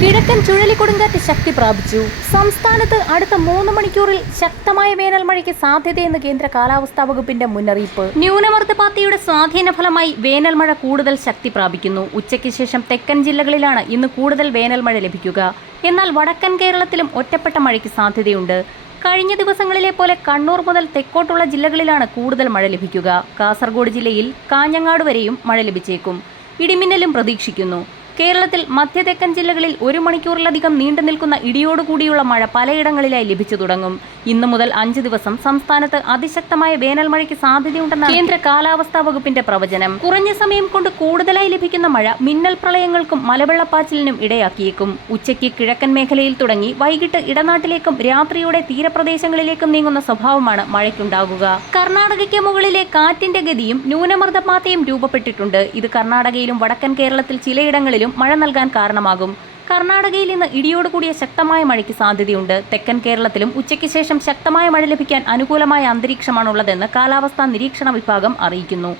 കിഴക്കൻ ചുഴലിക്കൊടുങ്കാറ്റ് ശക്തി പ്രാപിച്ചു. സംസ്ഥാനത്ത് അടുത്ത 3 മണിക്കൂറിൽ ശക്തമായ വേനൽ മഴയ്ക്ക് സാധ്യതയെന്ന് കേന്ദ്ര കാലാവസ്ഥാ വകുപ്പിന്റെ മുന്നറിയിപ്പ്. ന്യൂനമർദ്ദപാത്തിയുടെ സ്വാധീന ഫലമായി വേനൽ മഴ കൂടുതൽ ശക്തി പ്രാപിക്കുന്നു. ഉച്ചയ്ക്ക് ശേഷം തെക്കൻ ജില്ലകളിലാണ് ഇന്ന് കൂടുതൽ വേനൽ മഴ ലഭിക്കുക. എന്നാൽ വടക്കൻ കേരളത്തിലും ഒറ്റപ്പെട്ട മഴയ്ക്ക് സാധ്യതയുണ്ട്. കഴിഞ്ഞ ദിവസങ്ങളിലെ പോലെ കണ്ണൂർ മുതൽ തെക്കോട്ടുള്ള ജില്ലകളിലാണ് കൂടുതൽ മഴ ലഭിക്കുക. കാസർഗോഡ് ജില്ലയിൽ കാഞ്ഞങ്ങാട് വരെയും മഴ ലഭിച്ചേക്കും. ഇടിമിന്നലും പ്രതീക്ഷിക്കുന്നു. കേരളത്തിൽ മധ്യതെക്കൻ ജില്ലകളിൽ 1 മണിക്കൂറിലധികം നീണ്ടു നിൽക്കുന്ന ഇടിയോടുകൂടിയുള്ള മഴ പലയിടങ്ങളിലായി ലഭിച്ചു തുടങ്ങും. ഇന്നു മുതൽ 5 ദിവസം സംസ്ഥാനത്ത് അതിശക്തമായ വേനൽ മഴയ്ക്ക് സാധ്യതയുണ്ടെന്ന കേന്ദ്ര കാലാവസ്ഥാ വകുപ്പിന്റെ പ്രവചനം. കുറഞ്ഞ സമയം കൊണ്ട് കൂടുതലായി ലഭിക്കുന്ന മഴ മിന്നൽ പ്രളയങ്ങൾക്കും മലവെള്ളപ്പാച്ചിലിനും ഇടയാക്കിയേക്കും. ഉച്ചയ്ക്ക് കിഴക്കൻ മേഖലയിൽ തുടങ്ങി വൈകിട്ട് ഇടനാട്ടിലേക്കും രാത്രിയോടെ തീരപ്രദേശങ്ങളിലേക്കും നീങ്ങുന്ന സ്വഭാവമാണ് മഴയ്ക്കുണ്ടാകുക. കർണാടകയ്ക്ക് മുകളിലെ കാറ്റിന്റെ ഗതിയും ന്യൂനമർദ്ദപാതയും രൂപപ്പെട്ടിട്ടുണ്ട്. ഇത് കർണാടകയിലും വടക്കൻ കേരളത്തിൽ ചിലയിടങ്ങളിലും മഴ നൽകാൻ കാരണമാകും. കർണാടകയിൽ ഇന്ന് ഇടിയോടുകൂടിയ ശക്തമായ മഴയ്ക്ക് സാധ്യതയുണ്ട്. തെക്കൻ കേരളത്തിലും ഉച്ചയ്ക്ക് ശേഷം ശക്തമായ മഴ ലഭിക്കാൻ അനുകൂലമായ അന്തരീക്ഷമാണുള്ളതെന്ന് കാലാവസ്ഥാ നിരീക്ഷണ വിഭാഗം അറിയിക്കുന്നു.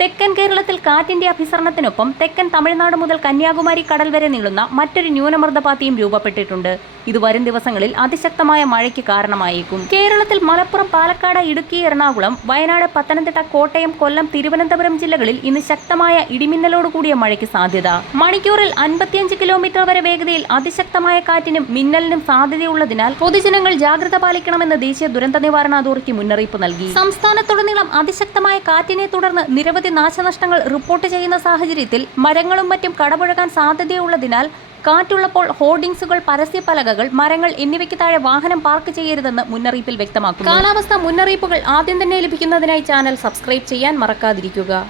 തെക്കൻ കേരളത്തിൽ കാറ്റിന്റെ അഭിസരണത്തിനൊപ്പം തെക്കൻ തമിഴ്നാട് മുതൽ കന്യാകുമാരി കടൽ വരെ നീളുന്ന മറ്റൊരു ന്യൂനമർദ്ദപാത്തിയും രൂപപ്പെട്ടിട്ടുണ്ട്. ഇത് വരും ദിവസങ്ങളിൽ അതിശക്തമായ മഴയ്ക്ക് കാരണമായേക്കും. കേരളത്തിൽ മലപ്പുറം, പാലക്കാട്, ഇടുക്കി, എറണാകുളം, വയനാട്, പത്തനംതിട്ട, കോട്ടയം, കൊല്ലം, തിരുവനന്തപുരം ജില്ലകളിൽ ഇന്ന് ശക്തമായ ഇടിമിന്നലോട് കൂടിയ മഴയ്ക്ക് സാധ്യത. മണിക്കൂറിൽ 55 കിലോമീറ്റർ വരെ വേഗതയിൽ അതിശക്തമായ കാറ്റിനും മിന്നലിനും സാധ്യതയുള്ളതിനാൽ പൊതുജനങ്ങൾ ജാഗ്രത പാലിക്കണമെന്ന് ദേശീയ ദുരന്ത നിവാരണ അതോറിറ്റി മുന്നറിയിപ്പ് നൽകി. സംസ്ഥാനത്തുടനീളം അതിശക്തമായ കാറ്റിനെ തുടർന്ന് നിരവധി നാശനഷ്ടങ്ങൾ റിപ്പോർട്ട് ചെയ്യുന്ന സാഹചര്യത്തിൽ മരങ്ങളും മറ്റും കടപുഴകാൻ സാധ്യതയുള്ളതിനാൽ കാറ്റുള്ളപ്പോൾ ഹോർഡിംഗ്സുകൾ, പരസ്യപ്പലകകൾ, മരങ്ങൾ എന്നിവയ്ക്ക് താഴെ വാഹനം പാർക്ക് ചെയ്യരുതെന്ന് മുന്നറിയിപ്പിൽ വ്യക്തമാക്കുന്നു. കാലാവസ്ഥാ മുന്നറിയിപ്പുകൾ ആദ്യം തന്നെ ലഭിക്കുന്നതിനായി ചാനൽ സബ്സ്ക്രൈബ് ചെയ്യാൻ മറക്കാതിരിക്കുക.